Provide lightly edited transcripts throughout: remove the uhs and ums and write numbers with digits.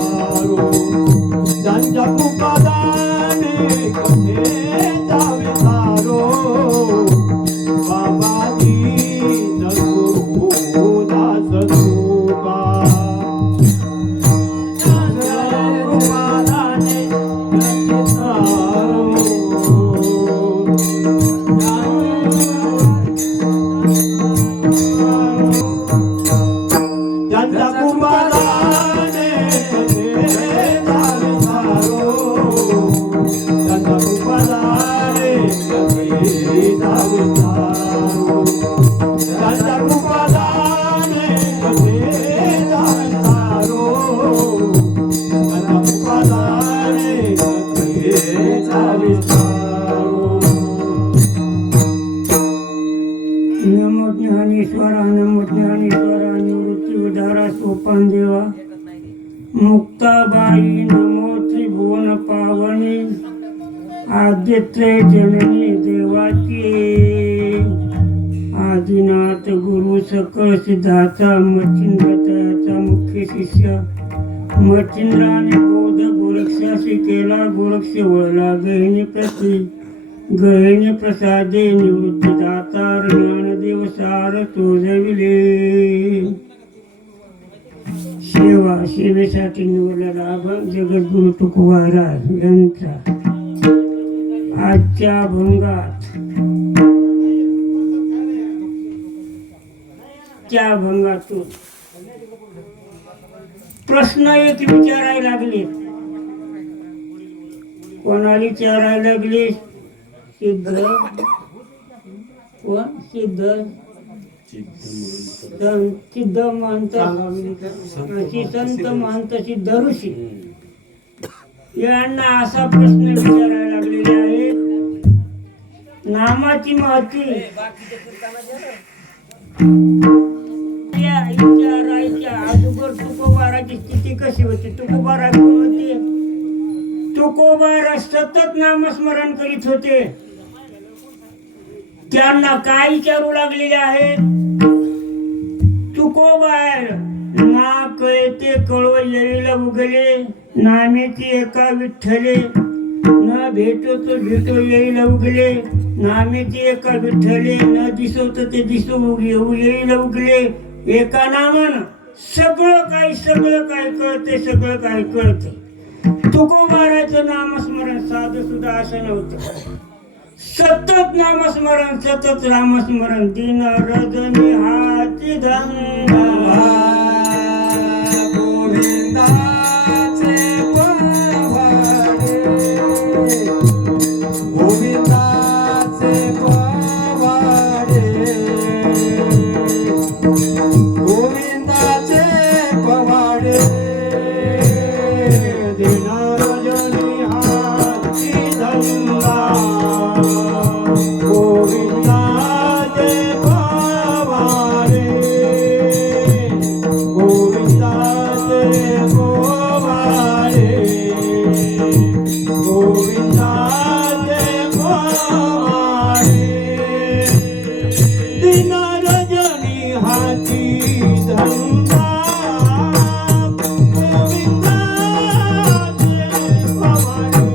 विस्तारो ज्यांच्या कृपादाने कथेचा विस्तारो बाबाजी नको दास तुका नमो ज्ञानेश्वरा नमो ज्ञानेश्वरा निवृत्ती उदारा सोपान देवा मुक्ताबाई नमो त्रिभुवन पावनी आदित्य जननी देवाची आदिनाथ गुरु सकळ सिद्धाचा मच्छिंद्रचा मुख्य शिष्य मच्छिंद्राने बौद्ध गोरक्षाशी केला गोरक्ष वळला गहिनी प्रसादे निवृत्ती दातार ज्ञानदेव सार सोजविले सेवेसाठी निवडलेला अभंग जगद्गुरु तुकोबारा यांचा आजच्या अभंगातून प्रश्न एक विचारायला लागले. कोणाला विचारायला लागले? सिद्ध महंत संत महंत सिद्ध ऋषी यांना असा प्रश्न विचारायला लागलेले आहे. नामाची महती विचारायच्या अगोदर तुकोबाराची स्थिती कशी होती? तुकोबारा कोण होते? तुकोबारा सतत नामस्मरण करीत होते. त्यांना काय विचारू लागलेले आहे? तुकोबार ना कळते कळव येईला उगले नामेची एका विठ्ठले न भेटो तो भेटो येईला उगले नामेची एका विठ्ठले न दिसवत ते दिसू येईला उगले. एका नामानं सगळं काय कळते. तुकोबाराचं नामस्मरण साधं सुद्धा असं नव्हतं. सतत नामस्मरण सतत रामस्मरण दिन रजनी हाती धंदा गोविंदाचे पवाडे गोविंदाचे पवाडे गोविंदाचे पवाडे दिन रजनी हाती धंदा गोविंदाचे पवाडे गोविंदाचे पवाडे गोविंदाचे पवाडे दिन रजनी हाती धंदा गोविंदाचे पवाडे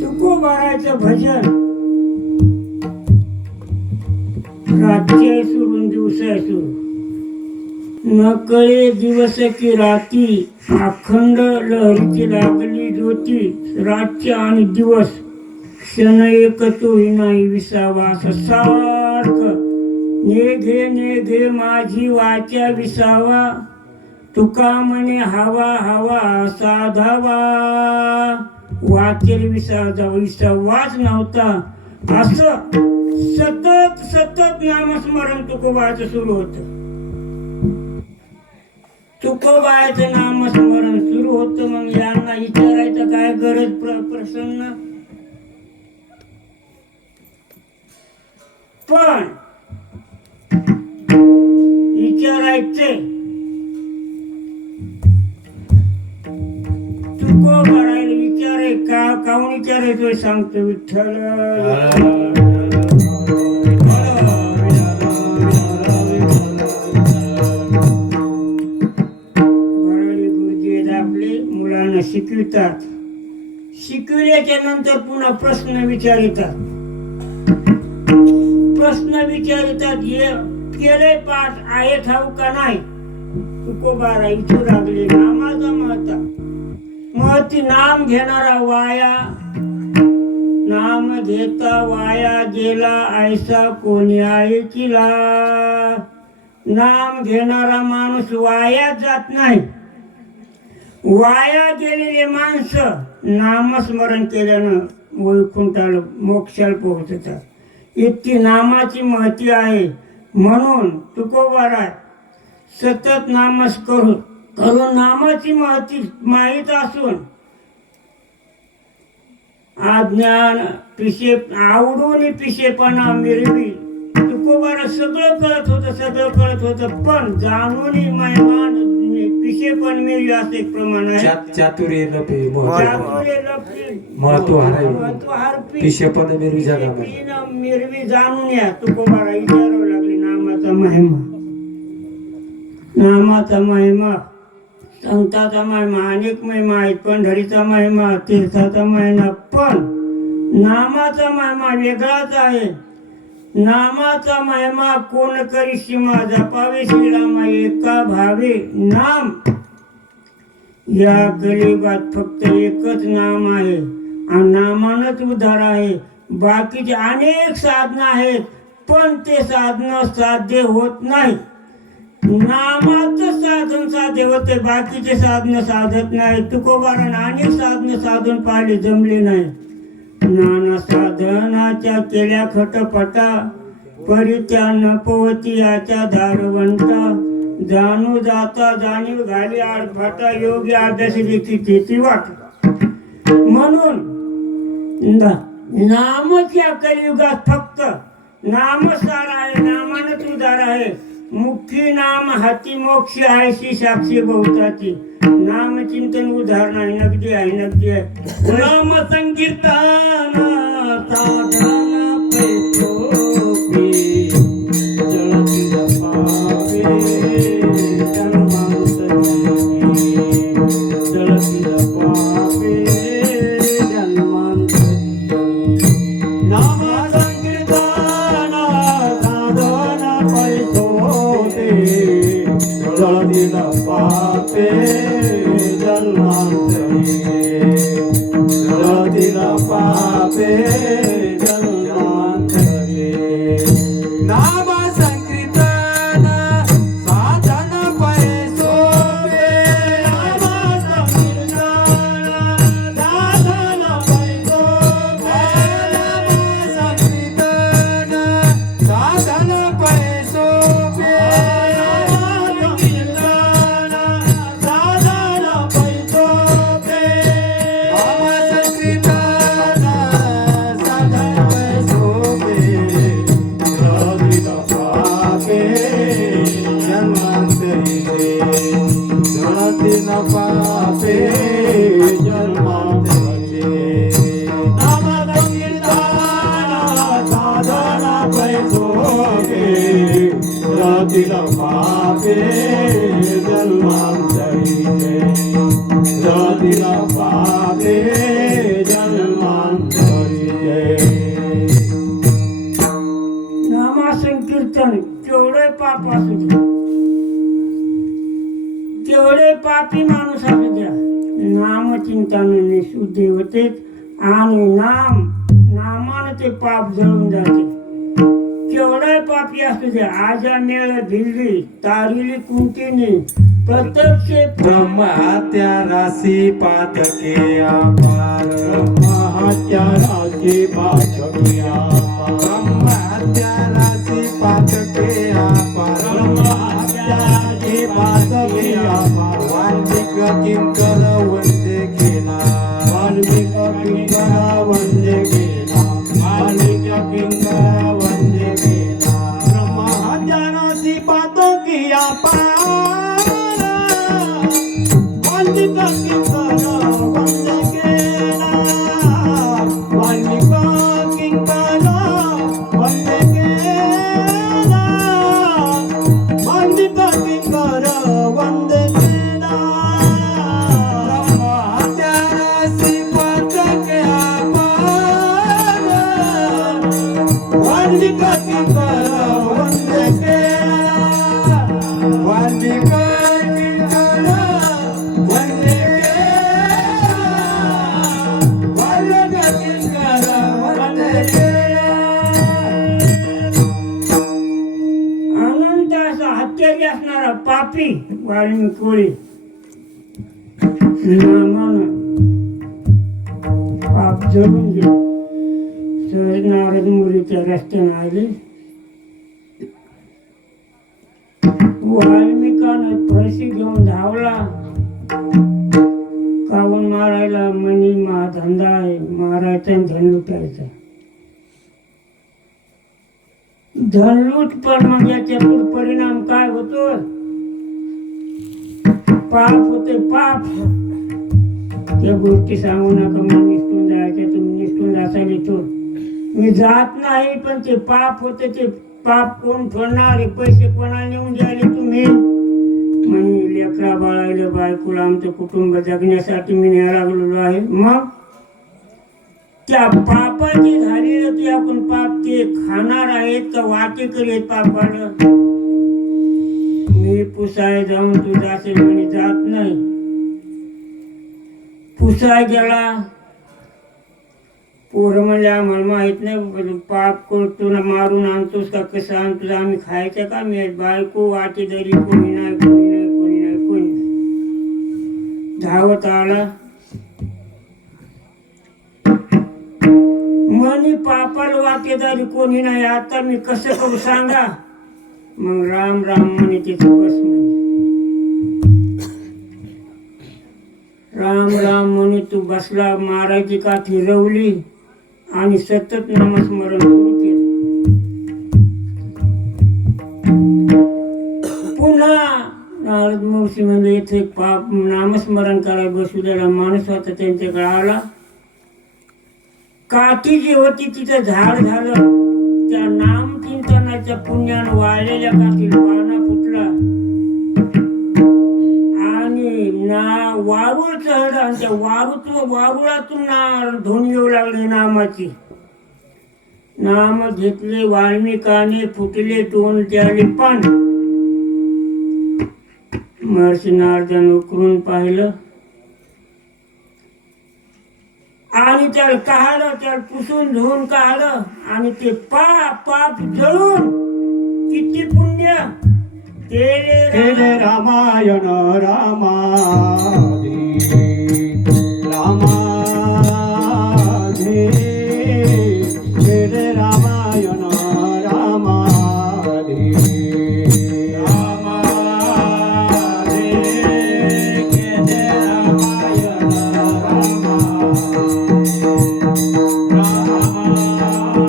तुकोबाराचं भजन रात्री सोडून दिवस असो न कळे दिवस की राती अखंड लहरीची लागली ज्योती रात्र आणि दिवस क्षण एक तोही नाही विसावा असं सारखं नेघे माझी वाचा विसावा तुका म्हणे हवा हवा साधावा वाचेल विसावा विसावाच नव्हता असं सतत सतत नामस्मरण तुकोबाचं सुरू होतं. तुकोबाचं नामस्मरण सुरू होतं. मग यांना विचारायचं काय गरज प्रसन्न. पण विचारायचे तुकोबारायला विचाराय काऊन विचारायचं सांगतो. विठ्ठल शिकवितात. शिकविल्याच्या नंतर पुन्हा प्रश्न विचारितात. प्रश्न विचारितात. हे केले पाठ आहे ठाऊ का नाही. तुकोबारा इथू लागले. नामाचा महती नाम घेणारा वाया. नाम घेता वाया गेला ऐसा कोणी ऐकिला. नाम घेणारा माणूस वाया जात नाही. वाया गेलेले माणसं नामस्मरण केल्यानं वैकुंठाला मोक्षाला पोहोचतात. इतकी नामाची महती आहे. म्हणून तुकोबारा सतत नामस करून नामाची महती माहीत असून अज्ञान पिशे आवडून पिशेपणा मिरवी. तुकोबारा सगळं कळत होतं पण जाणून महिमान पिशेपण मिरवी असे एक प्रमाण आहे. चातुर्य लपे महत्व हरपी पिशेपण मिरवी जागा मिरवी जाणून या. तुकोबारा विचारावं लागले नामाचा महिमा. नामाचा महिमा संताचा महिमा अनेक महिमा आहेत. पंढरीचा महिमा तीर्थाचा महिमा पण नामाचा महिमा वेगळाच आहे. नामाचा महिमा कोण करी सीमा जपावे श्रीरामा एका भावे. नाम या कलियुगात फक्त एकच नाम आहे आणि नामानच उद्धार आहे. बाकीचे अनेक साधनं आहेत पण ते साधनं साध्य होत नाही. नामाचं साधन साध्य होते. बाकीचे साधनं साधत नाही. तुकोबाराने अनेक साधनं साधून पाहिले जमले नाही. नाना साधनाच्या केल्या खटपटा परित्या न पवती याच्या धारवंता. जाणू जाता जाणीव घाली आडफाटा योगी अभ्यास देखील वाट. म्हणून नामच या कलियुगात फक्त नामसार आहे. नामानच उद्धार आहे. मुख्य नाम हाती मोक्ष आहे शी साक्षी बहुताची. नाम चिंतन उदाहरण आहे. नगदी आहे. नाम संकीर्तन साधन पैसोपी जळती जपावे जन्मांतरी. जळती जपावे जन्मांतरी. नाम संकीर्तन साधन पैसोपी जळती जपावे जन्मांतरी. जळतीला पापे जन्मांतरी. नाम संकीर्तन साधन पैसोपे. नाम संकीर्तन साधन पैसोपे. नाम संकीर्तन साधन पैसोपे. नाम संकीर्तन साधन पैसोपे. नाम संकीर्तन साधन पैसोपे. जळतीला पापे जन्मांतरी. जळतीला पापे जन्मांतरी. नाम संकीर्तन साधन पैसोपे. जळतीला पापे जन्मांतरी. जळतीला पापे जन्मांतरी. नामा संकीर्तन केवढे पाप असू दे. केवढे पापी माणूस असू द्या. नामचिंतनाने शुद्धी होते आणि नामानं ते पाप जळून जाते. केवढे पापी असू द्या. आजा मेळ भिल्ली तारिली कुंतीने प्रत्यक्ष ब्रह्महत्या राशी पातके अपार. ब्रह्महत्या राशी पातके अपार. किंकर वंदे केला वाल्मिक किंकरा वंदे केला वाल्मिक किंकरा वंदे केला ब्रह्महत्यानासी पातो किया पार वाल्मिक किंकरा वंदे केला वाल्मिक किंकरा वंदे केला वाल्मिक किंकरा वंदे केला ब्रह्महत्यानासी पातके अपार वाल्मिक किंकरा वंदे केला वाल्मिक किंकर वंदे केला वाल्मिक किंकर वंदे केला अनंत असा हत्यारी असणारा पापी वाल्मिक कोळी नामानं पाप जळून गेले. सहज नारद मुलीच्या रस्त्याने आले. वाल्मिकानं फरशी घेऊन धावला. कावून मारायला मनी मा धंदा आहे, मारायचा आणि धन लुटायचा. धनलूट पण मग याच्या परिणाम काय होतो? पाप होते पाप. त्या गोष्टी सांगू नका, मग निसटून जायच्या, तुम्ही निसटून जासाल इथून. मी जात नाही, पण ते पाप होते. ते पाप कोण फेडणार? पैसे कोणाला नेऊन द्यायले तुम्ही? म्हणे लेकरा बाळायला बायकोला आमचं कुटुंब जगण्यासाठी मी न्याय लागलेलो आहे. मग त्या पापाची झालेलं ते आपण पाप ते खाणार आहेत का वाटेकरी आहेत पापाला? मी पुसाय जाऊन तू जाशील म्हणे, जात नाही. पुसाय गेला. पोरं म्हणजे आम्हाला माहित नाही, पाप करतो ना, मारून आणतोस का कसं आणतोस, आम्ही खायचं का? मी बायको वाटेदारी कोणी नाही, कोणी नाही, कोणी नाही, कोणी नाही. धावत आला. म्हणे पापाला वाटेदारी कोणी नाही, आता मी कसं करू सांगा? मग राम राम म्हणे तिथं बस म्हणे. राम राम म्हणे तू बसला. मारायची का फिरवली आणि सतत नामस्मरण सुरू केलं. पुन्हा नारद महर्षी म्हणजे इथे पाप नामस्मरण करायला बसू द्यायला माणूस होता त्यांच्याकडे आला. काठी जी होती तिचं झाड झालं. त्या नामचिंतनाच्या पुण्यानं वाळलेल्या काठीला पाना फुटला आणि ना वारूळ चढलं आणि त्या वारुळातून धुन येऊ लागली नामाची. नाम घेतले वाल्मिकाने, फुटले तोंड त्याले पान. महर्षी नारदाने उकरून पाहिलं आणि त्याला काढलं, त्याला पुसून धुवून काढलं आणि ते पाप जळून किती पुण्य केले रामायण रामाधी रामाधी केले रामायण रामाधी रामाधी केले रामायण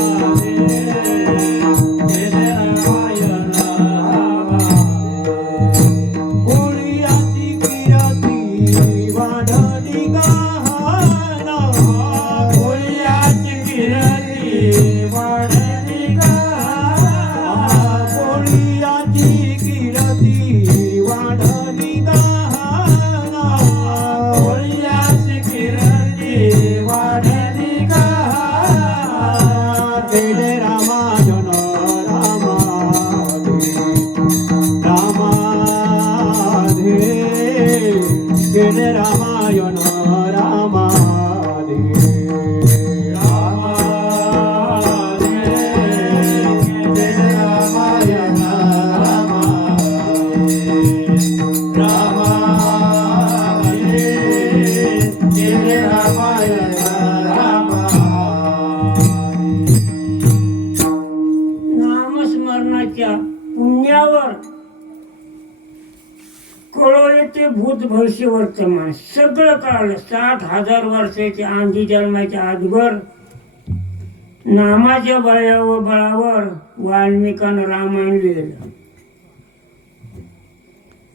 रामाधी केले रामायण रामाधी कळवले ते भूत भविष्य वर्तमान सगळं कळालं. 60,000 वर्षाच्या आंधी जन्माच्या अगोदर नामाच्या बळावर वाल्मिकानं रामायण लिहिलं.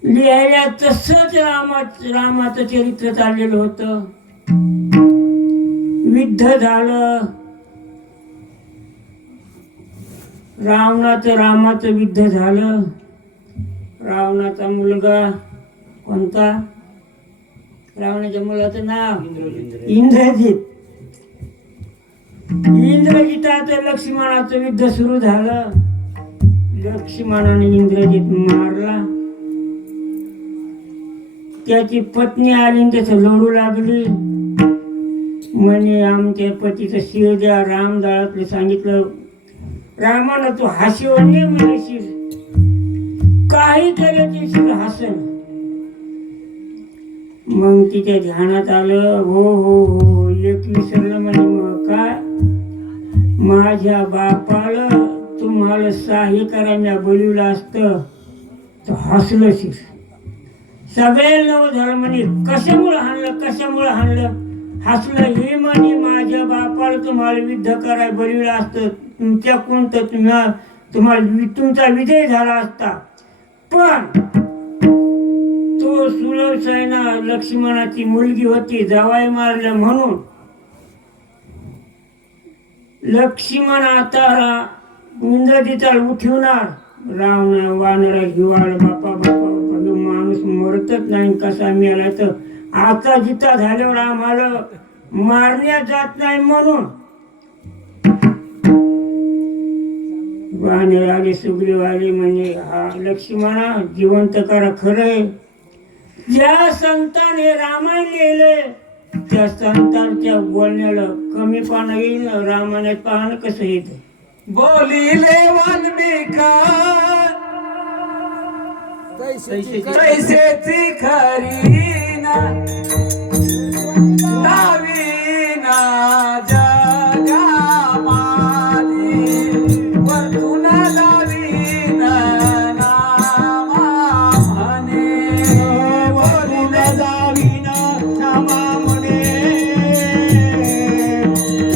लिहायला तसंच रामाचं चरित्र चाललेलं होतं. युद्ध झालं, रामाचं युद्ध झालं. रावणाचा मुलगा कोणता? रावणाच्या मुलाचं नाव इंद्रजित. इंद्रजिताचं लक्ष्मणाचं युद्ध सुरू झालं. लक्ष्मणाने इंद्रजित मारला. त्याची पत्नी आली आणि त्याचं लढू लागली. म्हणे आमच्या पतीचं शिर द्या. राम दळातलं सांगितलं. रामाला तू हाशिवणे म्हणशील, काही केलं ते शिर हसन. मग तिच्या ध्यानात आलं, हो हो हो एक विसरलं म्हणे. मग काय? माझ्या बापाला तुम्हाला साही करायला बोलवलं असतं तर हसलं शिर. सगळ्यांना झालं म्हणे कशामुळं हाणलं हसलं. हे म्हणे माझ्या बापाला तुम्हाला युद्ध करायला बोलवलं असतं, तुमच्याकडून तर तुमचा विजय झाला असता. पण तो सुलभसेना लक्ष्मणाची मुलगी होती, जावाई मारलं म्हणून लक्ष्मण आता इंद्रजिताला उठवणार. रावणा वानरा हिवाळ बापा माणूस मरतच नाही, कसा मिळाला तर आता जिता झाल्यावर आम्हाला मारण्यात जात नाही म्हणून वानर आले, सुग्रीव आले. म्हणजे हा लक्ष्मणा जिवंत करा. खरंय ज्या संताने रामायण लिहिलंय त्या संतांच्या बोलण्याला कमी पाहणं येईल. रामायणात पाहणं कसं येतं. बोलिले वाल्मिका कैसेची खरी ना नाविना जगा मारी वर्तुन लाविना नामा म्हणे. वरुण दाविना नामा म्हणे,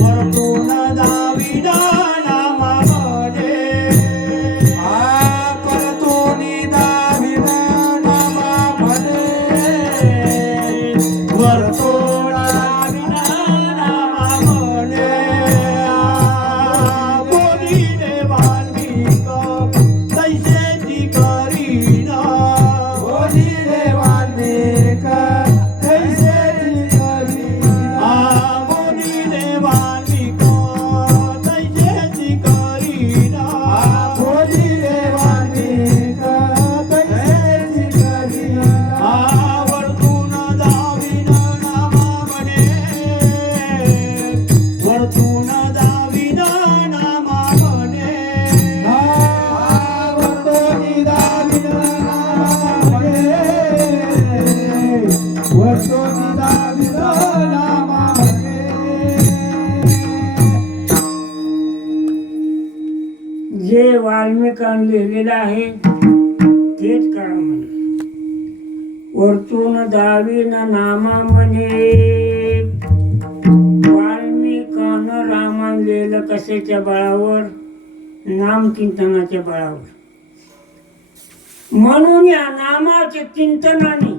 वरुण दाविना नामा म्हणे. परतुनी दाविना नामा म्हणे. वरुण दाविना नामा म्हणे. बोलिले वाल्मिक कैसेची करीना. बोलिले वाल्मिक कैसेची करीना. बोलिले वाल्मिक कैसेची करीना. बोलिले वाल्मिक कैसेची करीना. वरतून दाविना नामा म्हणे, वरतून दाविना नामा म्हणे. वर्तुनी दाविना नामा म्हणे. वर्तुनी दाविना नामा म्हणे. जे वाल्मिकांनी लिहिलेलं आहे तेच करा म्हणे. वरतून दावीन नामा म्हणे. वाल्मिकानं रामायण लिहिलं कशाच्या बळावर? नामचिंतनाच्या बळावर. म्हणून या नामाच्या चिंतनाने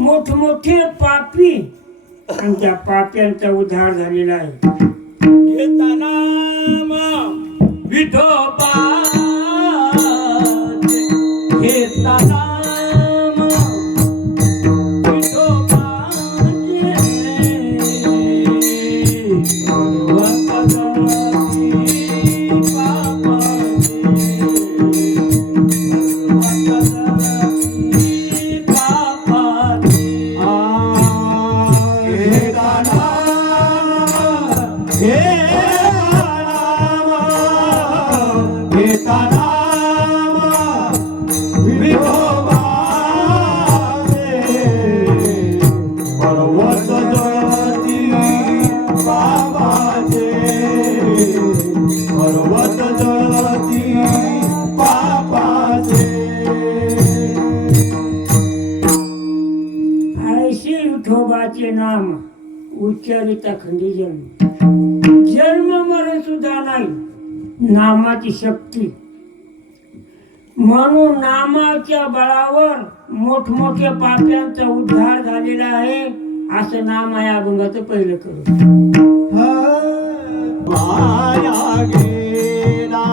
मोठमोठे पापी आणि त्या पाप्यांचा उद्धार झालेला आहे. घेता नाम विठोबा, घेता नाम विठोबा. घेता नाम विठोबा. उच्चारिता खंडी जन्म, जन्म मरण सुद्धा नाही नामाची शक्ती. म्हणून नामाच्या बळावर मोठमोठ्या पाप्यांचा उद्धार झालेला आहे असं नाम आहे अभंगाचं पहिलं करू. वाया गेला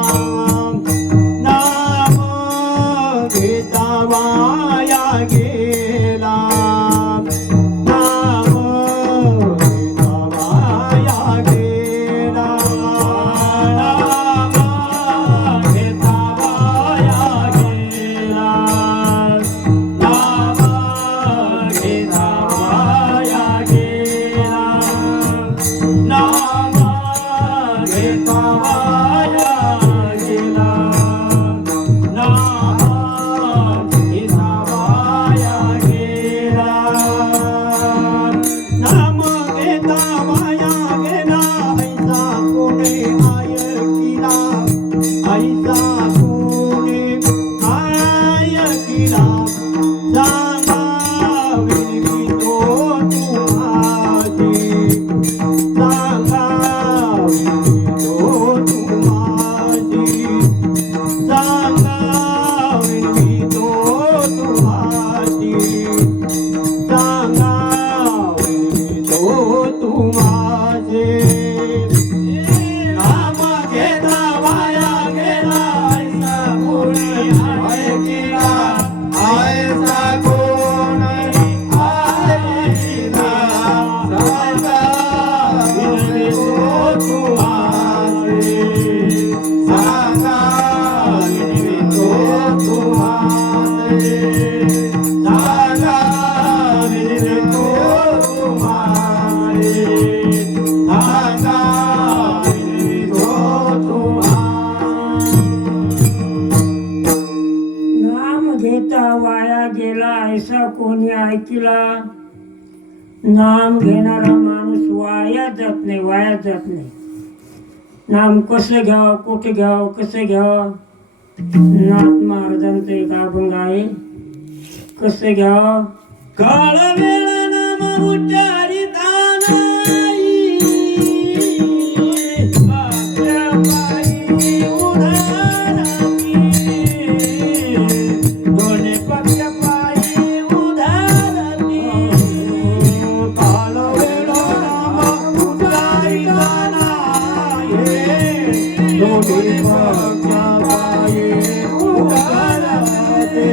नाम घेता वाया गेला नाम घेता वाया गेला नाम घेता वाया गेला नाम घेता वाया गेला नाम घेता वाया गेला नाम घेता वाया गेला नाम घेता वाया गेला ऐसा कोणी ऐकिला ऐसा कोणी ऐकिला सांगा विनवितो तुम्हासी सांगा विनवितो तुम्हासी सांगा विनवितो तुम्हासी सांगा विनवितो तुम्हासी नाम घेता वाया गेला ऐसा कोणी ऐकिला ऐसा कोणी ऐकिला सांगा विनवितो तुम्हासी सांगा विनवितो तुम्हासी सांगा विनवितो तुम्हासी सांगा विनवितो तुम्हासी. नाम घेता वाया गेला ऐसा कोणी ऐकिला. नाम घेणारा माणूस वाया जात नाही, वाया जात नाही. नाम कसं घ्यावं, कुठे घ्यावं, कसं घ्यावं, नाथ महाराजांचं एक अभंग आहे. कसं घ्यावं, काळ वेळ नाम उच्चारिता नाही आपल्या पायी उधारती दोन्ही पक्ष पायी उधारती काळ वेळ नाम उच्चारिता नाही दोन्ही पक्ष पायी उधारती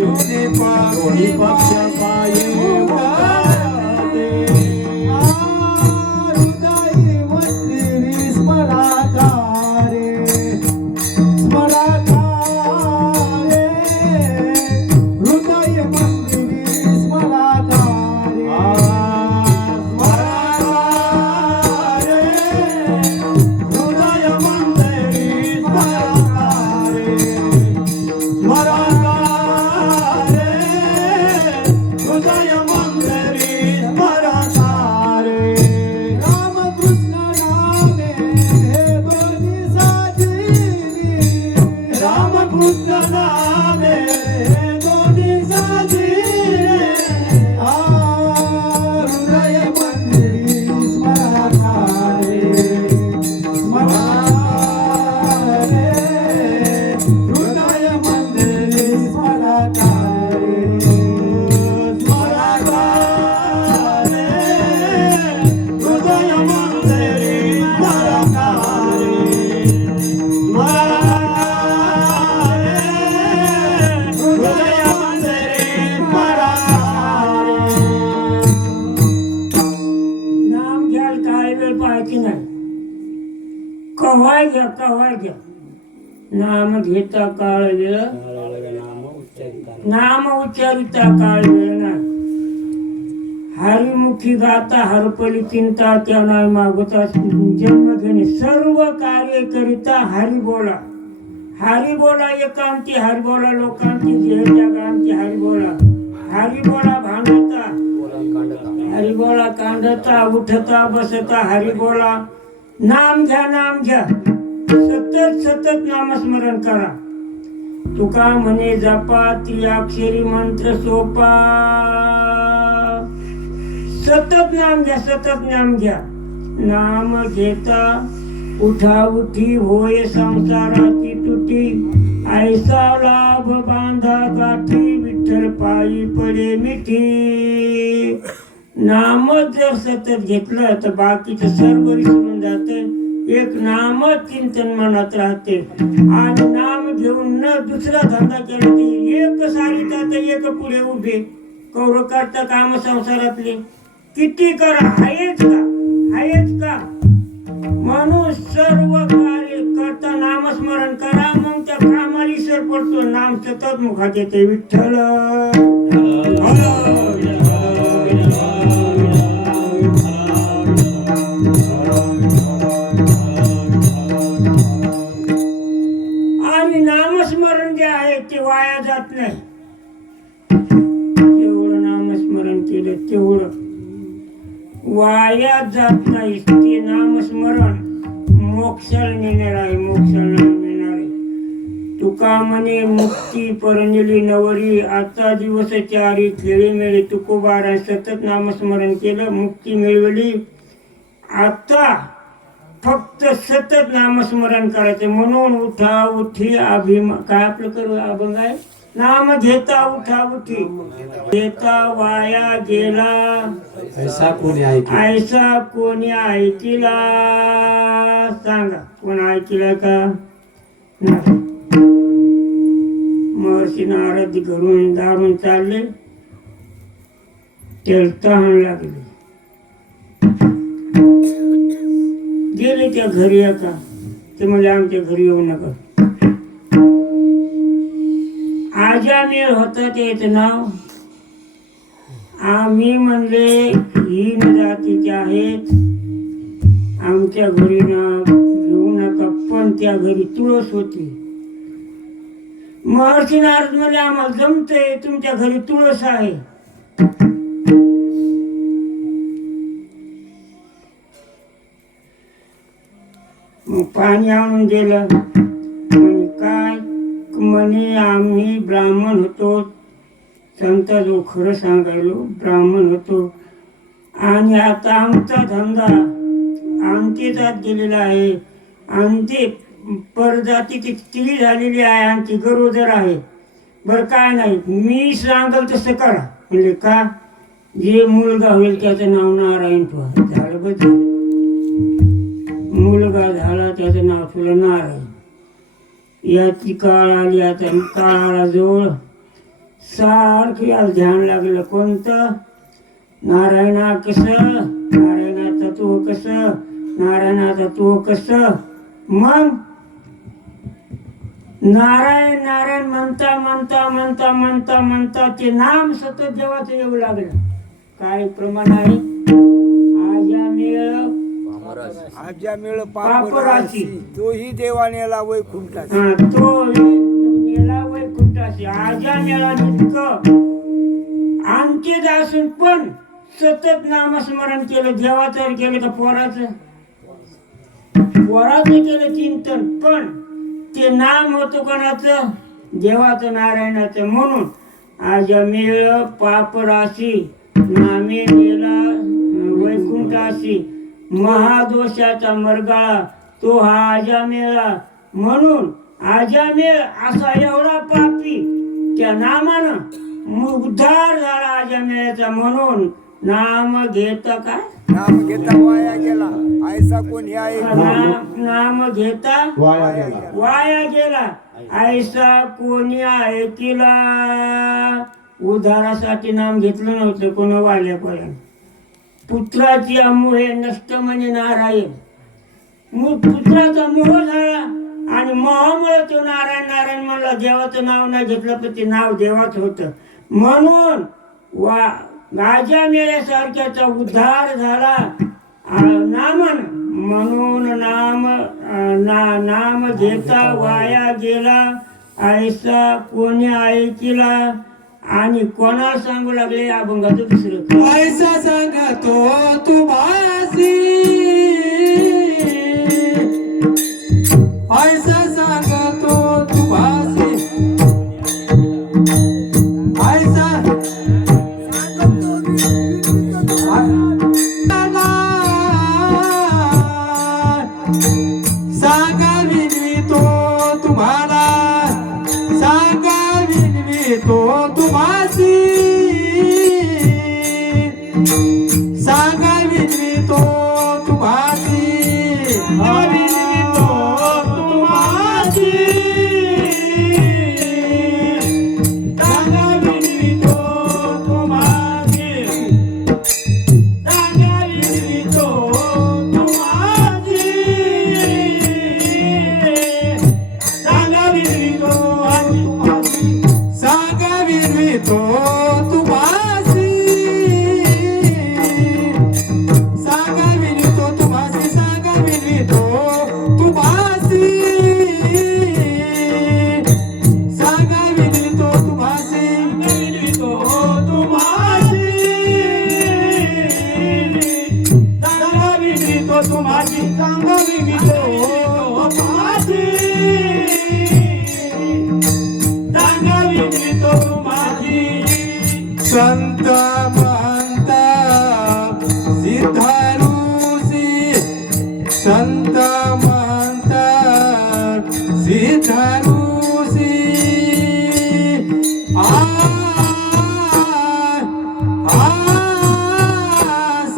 दोन्ही पक्ष पायी उधारती हृदय मंदिरी स्मराकारे स्मराकारे हृदय मंदिरी स्मराकारे स्मराकारे हृदय मंदिरी स्मराकारे स्मराकारे हृदय मंदिरी स्मराकारे रामकृष्ण नामे दोन्ही साजिनी रामकृष्ण नामे दोन्ही साजिनी हृदय मंदिरी स्मराकारे स्मराकारे हृदय मंदिरी स्मराकारे स्मराकारे हृदय मंदिरी स्मराकारे स्मराकारे हृदय मंदिरी स्मराकारे. नाम घ्याल काय वेळ पाहायची नाही, कव्हाय घ्या कव्हाय घ्या. नाम घेता काळ वेळ, नाम उच्चारिता काळ वेळ नाही. हरिमुखी गाता हरपली चिंता त्या नाही मागोता जन्म घेणे. सर्व कार्य करिता हरी बोला, हरी बोला एकांती, हरी बोला लोकांती, जे जगांती, हरी बोला, हरी बोला भांडता, हरी बोला कांडता, उठता बसता, हरी बोला. नाम घ्या, नाम घ्या, सतत सतत नामस्मरण करा. तुका म्हणे जपा त्रिअक्षरी मंत्र सोपा, सतत नाम घ्या, सतत नाम घ्या. नाम घेता उठा उठी होय संसाराची तुटी, ऐसा लाभ बांधा गाठी विठ्ठल पायी पडे मिठी. नामच जर सतत घेतलं तर बाकीचं सर्व विसरून जाते. एक नामच चिंतन मनात राहते. आणि नाम घेऊन न दुसरा धंदा केला की एक सारिता तर एक पुढे उभे कौर करता काम संसारातले किती करा. आहेच का, आहेच का. म्हणून सर्व कार्य करता नामस्मरण करा, मग त्या कामाला ईश्वर पडतो. नाम सतत मुखात येते. विठ्ठल आणि नामस्मरण जे आहे ते वाया जात नाही. जेवढं नामस्मरण केलं तेवढं वाया जात नाही. ते नामस्मरण मोक्षाला नेणार आहे, मोक्षाला नेणार आहे. तुका म्हणे मुक्ती परंजली नवरी, आता दिवस चारी खेळे मिळे तुकोबारा. सतत नामस्मरण केलं, मुक्ती मिळवली. आता फक्त सतत नामस्मरण करायचं. म्हणून उठा उठी काय आपलं करू अभंग आहे. नाम घेता उठा उठी, घेता वाया गेला ऐसा कोणी ऐकला, ऐसा कोणी ऐकिला. सांगा कोण ऐकिला का. नाही. महर्षी नारद घरून दारून चालले, त्याला तहान लागले. गेले त्या घरी. का ते म्हणजे आमच्या घरी येऊ नका. आजामेळ होतं त्याचं नाव. आम्ही म्हणले हीन जातीचे आहेत, आमच्या घरी ना घेऊ नका. पण त्या घरी तुळस होती. महर्षी नारद म्हणले आम्हाला जमतंय, तुमच्या घरी तुळस आहे. मग पाणी आणून दिलं. म्हणे काय. म्हणे आम्ही ब्राह्मण होतो. संता जो खरं सांगायलो ब्राह्मण होतो. आणि आता आमचा धंदा आमचेचात गेलेला आहे. आमची परजातीची स्त्री झालेली आहे, आमची गरोदर आहे. बरं काय नाही, मी सांगल तसं करा. म्हणजे का. जे मुलगा होईल त्याचं नाव नारायण ठेवा. झालं बघ. मुलगा झाला त्याचं नाव ठेवलं नारायण. याची काळ आली. आता काळाला जवळ सारखं याला ध्यान लागलं. कोणतं. नारायणा कसं, नारायणाचा तो कसं, नारायणाचा तो कसं. मग नारायण नारायण म्हणता म्हणता म्हणता म्हणता म्हणता ते नाम सतत देवाचं येऊ लागलं. काय प्रमाण आहे. आज्यामेळ पापराशी, तोही देवानेला वैकुंठासी. तो नेला वैकुंठासी. आजामेळा इतकं आमचे असून पण सतत नामस्मरण केलं. देवाचं केलं का पोराचं. पोराचं केलं चिंतन, पण ते नाम होतं कोणाचं. देवाचं, नारायणाचं. म्हणून आजामेळ पापराशी, नामे नेला वैकुंठासी. महादोषाचा मरगाळा तो हा आजामेळा. म्हणून आजामेळ असा एवढा पापी त्या नामानं उद्धार झाला आजामेळाचा. म्हणून नाम घेता काय. नाम घेता वाया गेला, ऐसा कोणी ऐकला. नाम घेता वाया गेला, ऐसा कोणी ऐकिला. उद्धारासाठी नाम घेतलं नव्हतं कोणा वाल्यापर्यंत. पुत्राची अमोहे नष्ट म्हणजे नारायण. मग पुत्राचा मोह झाला आणि मोहामुळे तो नारायण नारायण म्हणला. देवाचं नाव नाही घेतलं पण ते नाव देवाचं होतं. म्हणून राजा मेळ्यासारख्याचा उद्धार झाला नामन. म्हणून नाम घेता वाया गेला, ऐसा कोणी ऐकिला. आणि कोणाला सांगू लागले अभंगाचं दुसरं. ऐसा सांगतो तुम्हासी, ऐसा सांगतो तुम्हासी, ऐसा विनवितो तुम्हासी सांगा विनवितो तुम्हासी विनवितो तुम्हासी सांगा विनवितो तुम्हासी सांगा विनवितो तुम्हासी सांगा विनवितो सांगा विनवितो तुम्हासी सांगा विनवितो तुम्हासी सांगा विनवितो तुम्हासी सांगा विनवितो तुम्हासी विनवितो तुम्हासी सांगा विनवितो तुम्हासी सांगा विनवितो तुम्हासी सांगा विनवितो तुम्हासी संत महंत सिद्धारूसी संत महंत सिद्धारूसी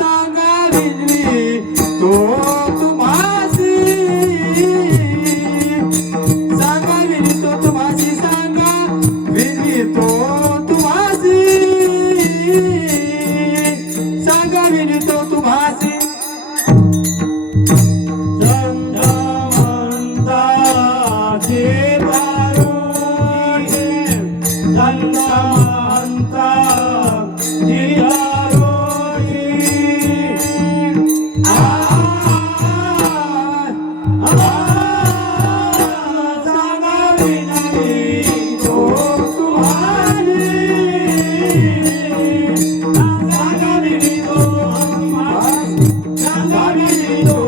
सांगा विनवितो तुम्हासी सांगा विनवितो तुम्हासी सांगा विनवितो तुम्हासी सांगा विनवितो तुम्हासी संतमंता देवारोही संतमंता देवारोही सांगा विनवितो तुम्हासी सांगा विनवितो तुम्हासी सांगा विनवितो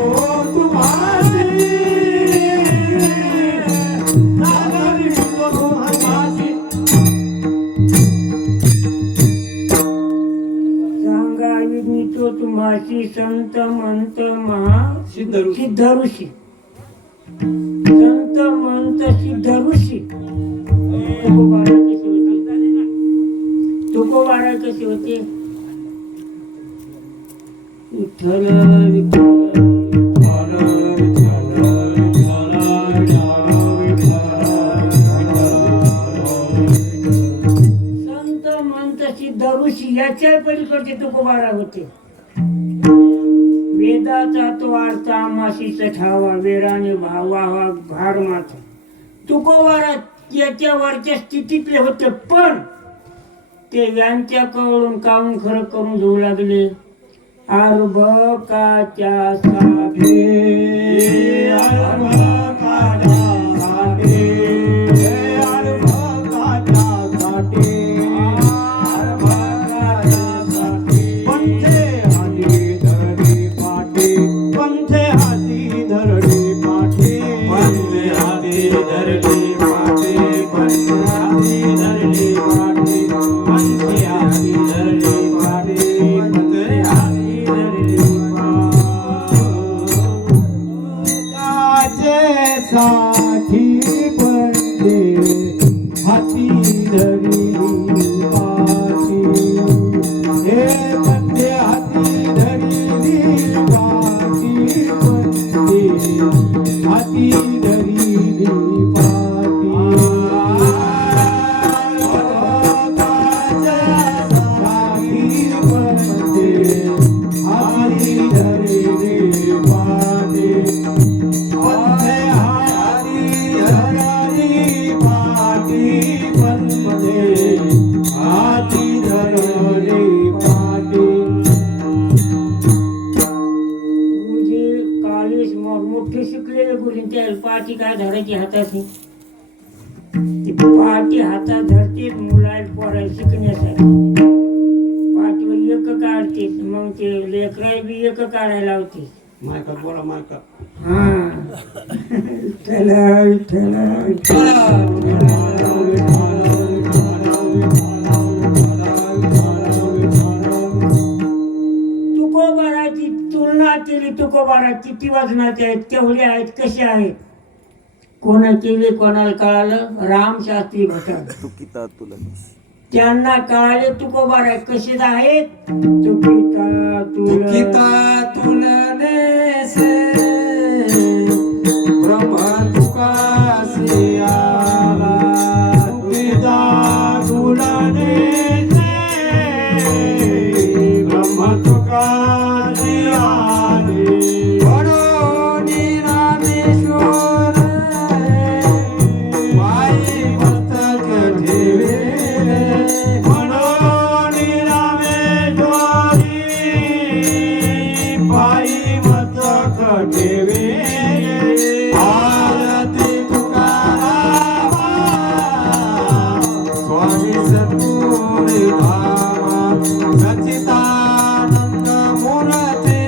तुम्हासी सांगा विनवितो तुम्हासी सांगा विनितो तुम्हासी संत मंत महा सिद्ध ऋषी संत मंत सिद्ध ऋषी तुकोबारा कसे होते विठ्ठल संत मंत सिद्ध ऋषी याच्या पलीकडचे तुकोबारा होते वेदाचा तो अर्थ आमाशीचा ठावा वेराने भावा भार माथा तुकोबारा याच्या वरच्या स्थितीतले होते पण ते यांच्याकडून काम खरं करून घेऊ लागले अर्भकाच्या साठे अर्भकाच्या साठे अर्भकाच्या साठे अर्भकाच्या साठे पंथे हाती धरणी पाठे पंथे हाती धरणी पाठे पंथे हाती धरणी पाठे पंथे हाती धरणी पाठे पंथे हाती धरणी पाठे पंथे हाती धरणी पाठे साठी पंथे हाती धरणी पाठे हे पंथे हाती धरणी पाठे पंथे हाती धरणी मोठे शिकलेले गुरु त्या पाठी काय धरायची हाताशी ती पाठी हातात धरतीत मुलाला पोरायला शिकण्यासाठी पाठीवर एक काढते मग ते लेकराला बी एक काढायला लावते मायका बोला मायका हा विठ्ठला विठ्ठला तुकोबाराची तुलना केली तुकोबारा किती वजनाचे आहेत केवढे आहेत कसे आहेत कोणा केली कोणाला कळालं? रामशास्त्री भटार. चुकीता तुला त्यांना कळाले तुकोबाराय कशी आहेत. चुकिता तुला तुकिता तुलनेसे ब्रह्म तुकासी आला. तुकिता तुलनेसे ब्रह्म तुकासी आले. म्हणून रामेश्वर पायी मस्तक ठेविले. म्हणून रामेश्वरी पायी मस्तक ठेविले. आरती तुकारामा स्वामी सद्गुरू धामा. सच्चिदानंद मूर्ती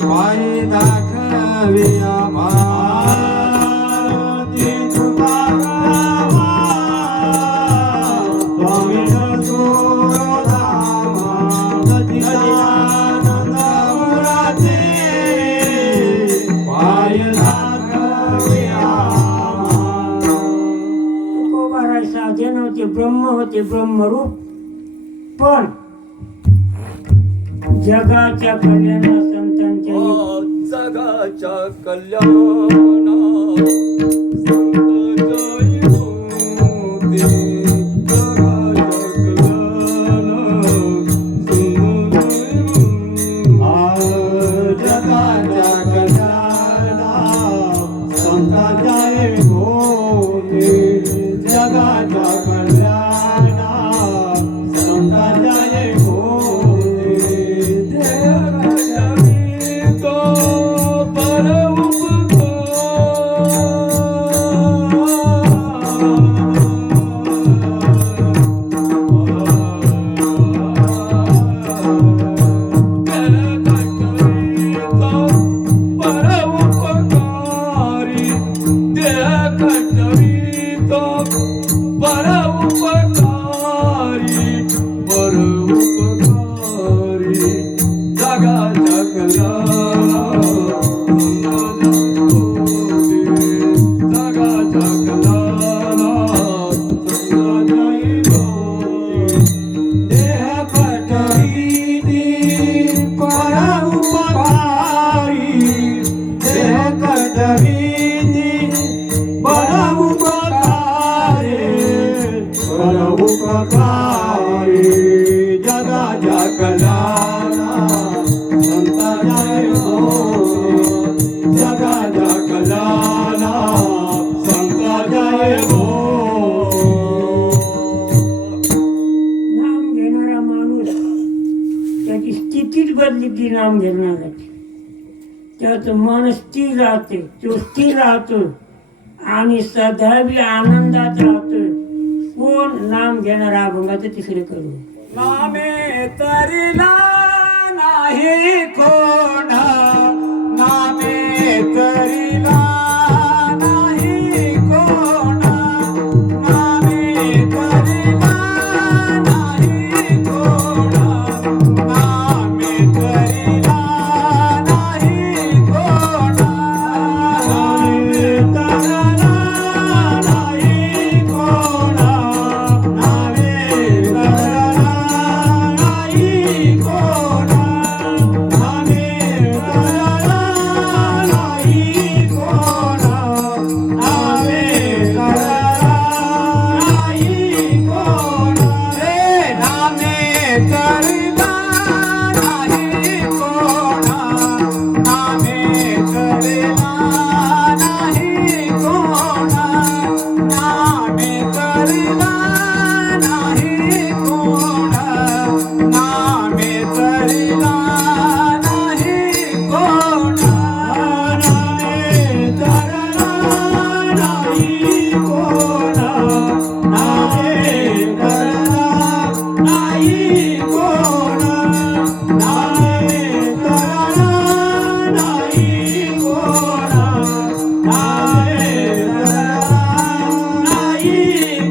पायी दाखवी आम्हा. आरती तुकारामा स्वामी सद्गुरू धामा. सच्चिदानंद मूर्ती पायी दाखवी आम्हा. तुकोबाराय साधे नव्हते, ब्रह्म होते, ब्रह्मरूप. पण जगाच्या कल्याणा संतांच्या जगाच्या कल्याणा संत जय होते. जगाच्या जगाच्या कल्याणा संतांच्या होते. जगाच्या कल्याणा संतांच्या होते. तो जगाच्या कल्याणा संतांच्या होते. जगाच्या कल्याणा संतांच्या होते. नाम घेणारा माणूस त्याची स्थितीच बदली ती नाम घेण्यासाठी. त्याचं मन स्थिर राहते, तो स्थिर राहतो आणि सदैवी आनंदात राहतो. कोण नाम घेणारा अभंगाचं तिसरे करू. नामे तरिला नाही कोण. नामे तरिला नाही कोण. नामे तरिला नाही कोण. नामे तरिला नाही कोण. नामे तरिला नाही कोण. नामे तरिला नाही कोण.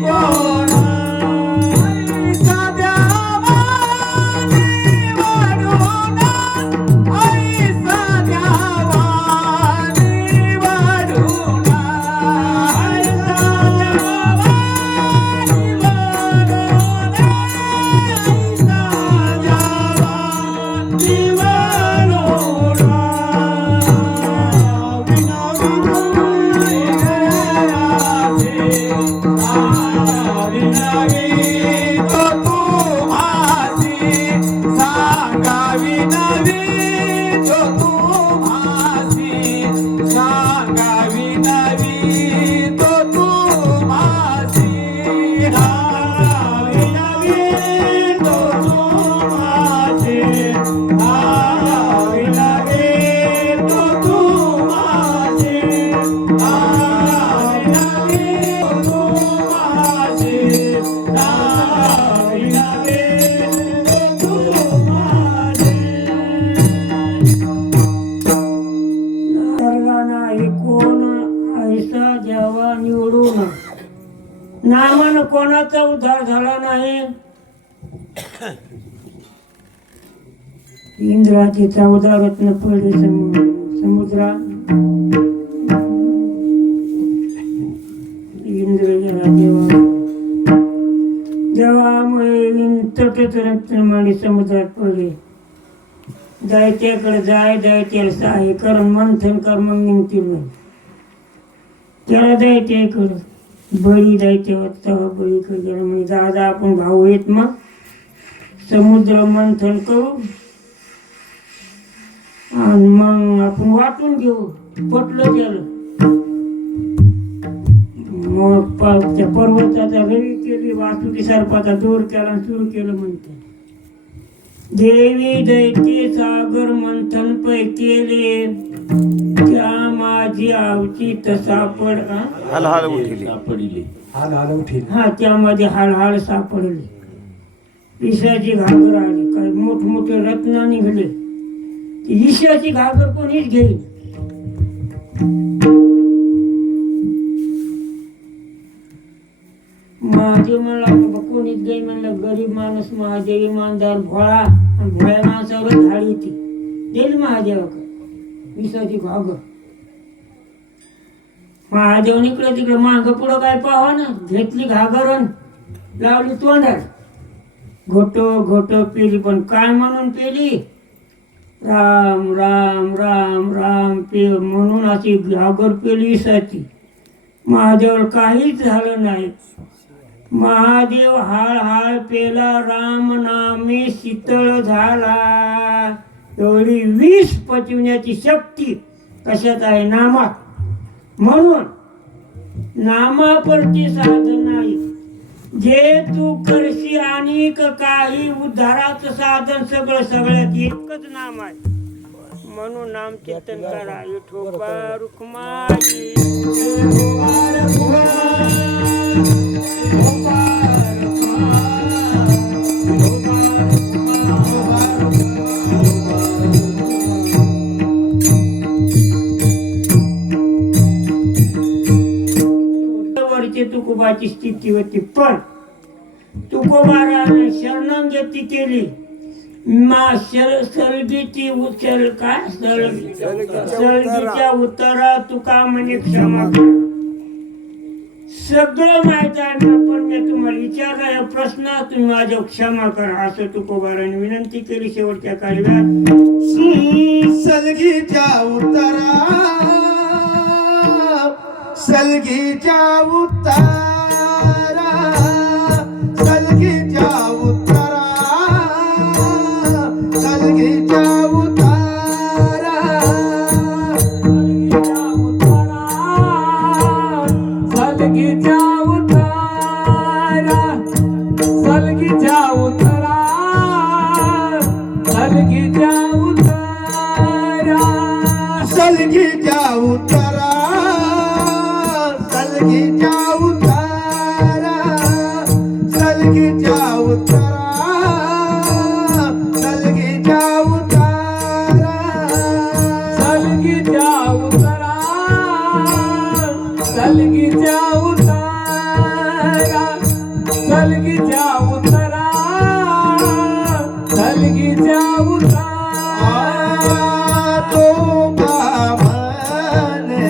कोण नवी तो तुम्हासी सांगावी नवी तो तुम्हासी सांगावी नवी तो तुम्हासी नवी नवी तो तुम्हासी नवी नवी तो तुम्हासी नवी नवी तो तुम्हासी नवी नवी तो तुम्हासी सर्वांना ऐकून ऐसा जेव्हा निवडून नामानं कोणाचा उद्धार झाला नाही. इंद्राची 14 रत्न पडले समुद्रात. इंद्र गेला देवामुळे तटच रत्नमाळी समुद्रात पडले. दैत्याकडे जाय दैत्याला सहाय्य कर मंथन कर मग निघतील नाही. त्याला दैत्याकडं बळी दैत्य होता बळीकडे गेला म्हणजे दादा आपण भाऊ आहेत मग समुद्र मंथन करू आणि मग आपण वाटून घेऊ. पटलं गेलं मग त्या पर्वताचा रवी केली वासुकी सर्पाचा दूर केला आणि सुरू केलं म्हणते देवी दैत्य सागर मंथन पै केले त्या माझी आवची सापड हाल उठिली हा त्यामध्ये हाल सापडले. ईशाची घागर आली काय मोठमोठे रत्न निघले. ईशाची घागर कोणीच घेईल. महादेव म्हणला कोणीच घेईल म्हणलं गरीब माणूस महादेव इमानदार भोळा आणि भोळ्या माणसावर झाडी होती देईल महादेवाकडे ईशाची घागर. महादेव इकडे तिकडे मागं पुढं काय पाहा ना घेतली घागरण लावली तोंडात घोट पेली पण काय म्हणून पेली राम राम राम राम पे म्हणून अशी घागर पेली ईशाची. महादेवाला काहीच झालं नाही. महादेव हाळ पेला राम नामे शीतळ झाला. एवढी विष पचवण्याची शक्ती कशात आहे नामात. म्हणून नामापरती साधन नाही. जे तू करशी आणि काही उद्धाराचं साधन सगळ्यात एकच नाम आहे. म्हणून नाम कीर्तन करा. विठोबा रुक्माई तुकोबाची स्थिती होती पण तुकोबाराने शरणागती केली. सलगीची उचल काय सलगीच्या उत्तरा तुका म्हणे क्षमा कर. सगळं माहित आहे ना पण मी तुम्हाला विचारला या प्रश्न तुम्ही माझ्या क्षमा करा असं तुकोबाराने विनंती केली. शेवटच्या काळात सलगीच्या उत्तरा सलगीच्या उत्तरा सलगीच्या उत्तरा सलगीच्या उत्तरा सलगीच्या उत्तरा सलगीच्या उत्तरा सलगीच्या उत्तरा सलगीच्या उत्तरा सलगीच्या उत्तरा सलगीच्या उत्तरा सलगीच्या उत्तरा सलगीच्या उत्तरा सलगीच्या उत्तरा सलगीच्या उत्तरा सलगीच्या उत्तरा तो बाबाने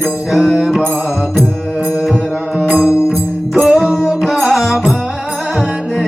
क्षमा करा तो बाबाने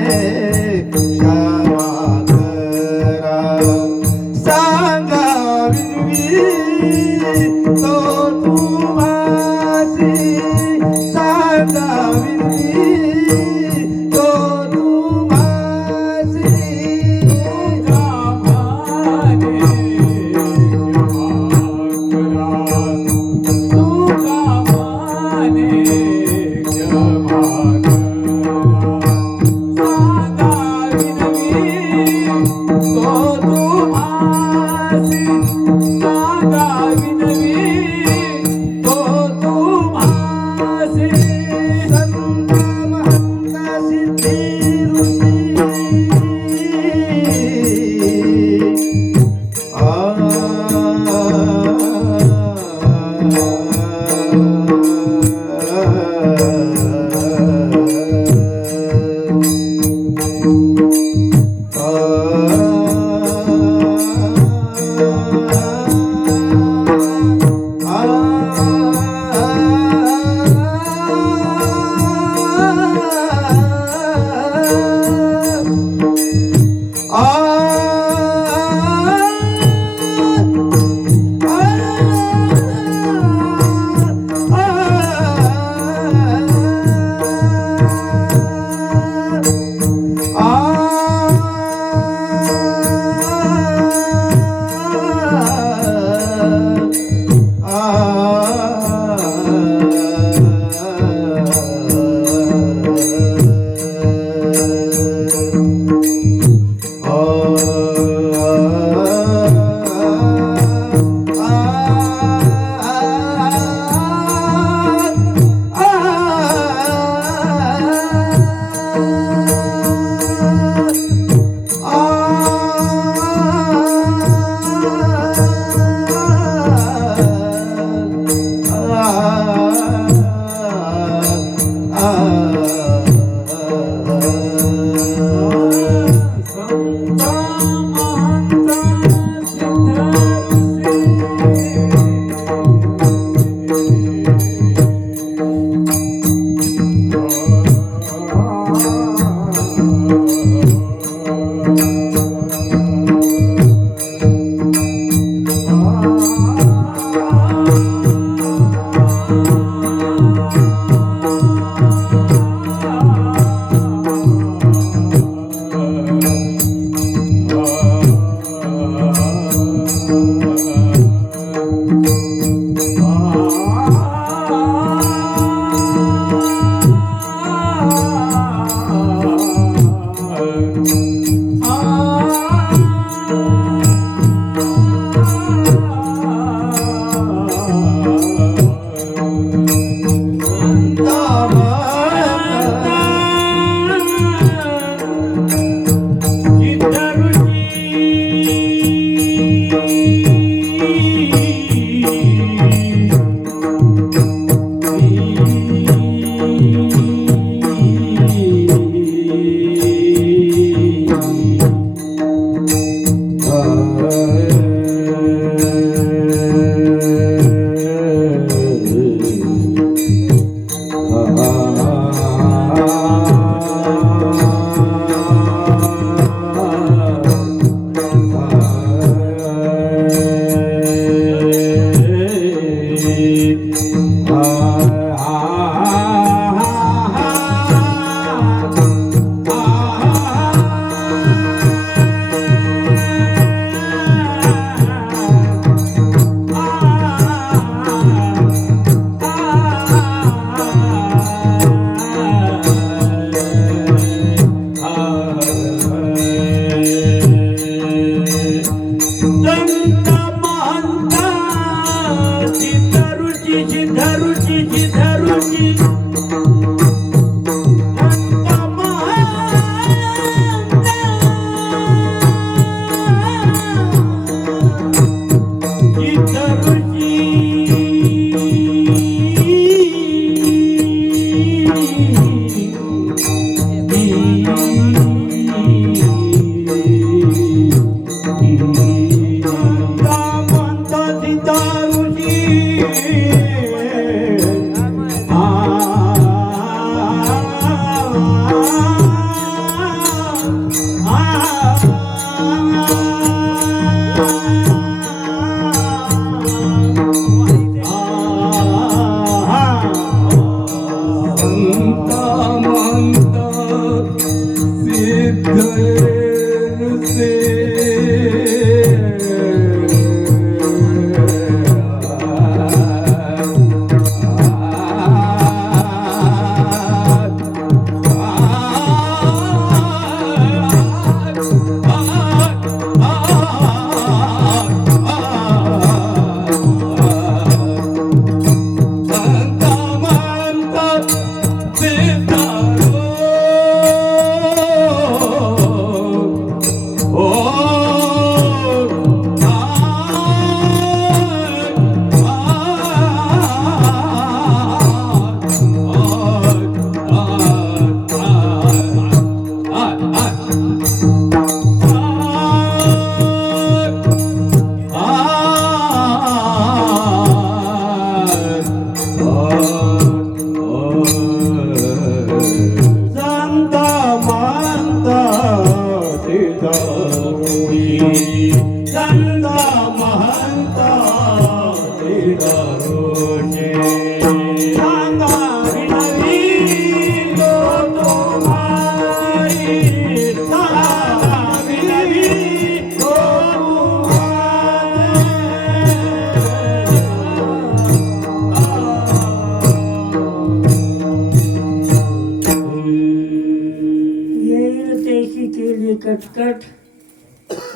येईल त्याची केली कटकट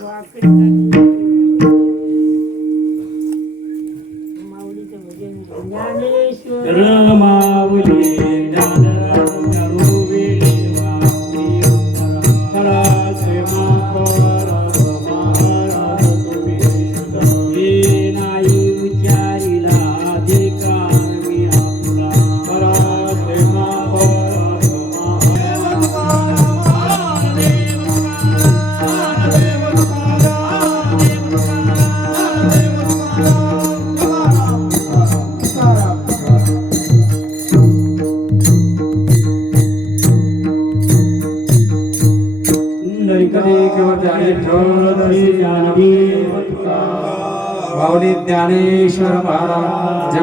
वाकडी झाली. माऊलीचं भजन ज्ञानेश्वर माऊली ज्ञान ज्ञानोविले माऊली करासे महाराज तुम्ही शुद्ध हे नाही विचारिला अधिकार मी आपला करासे महाराज माऊली ज्ञानेश्वर महाराज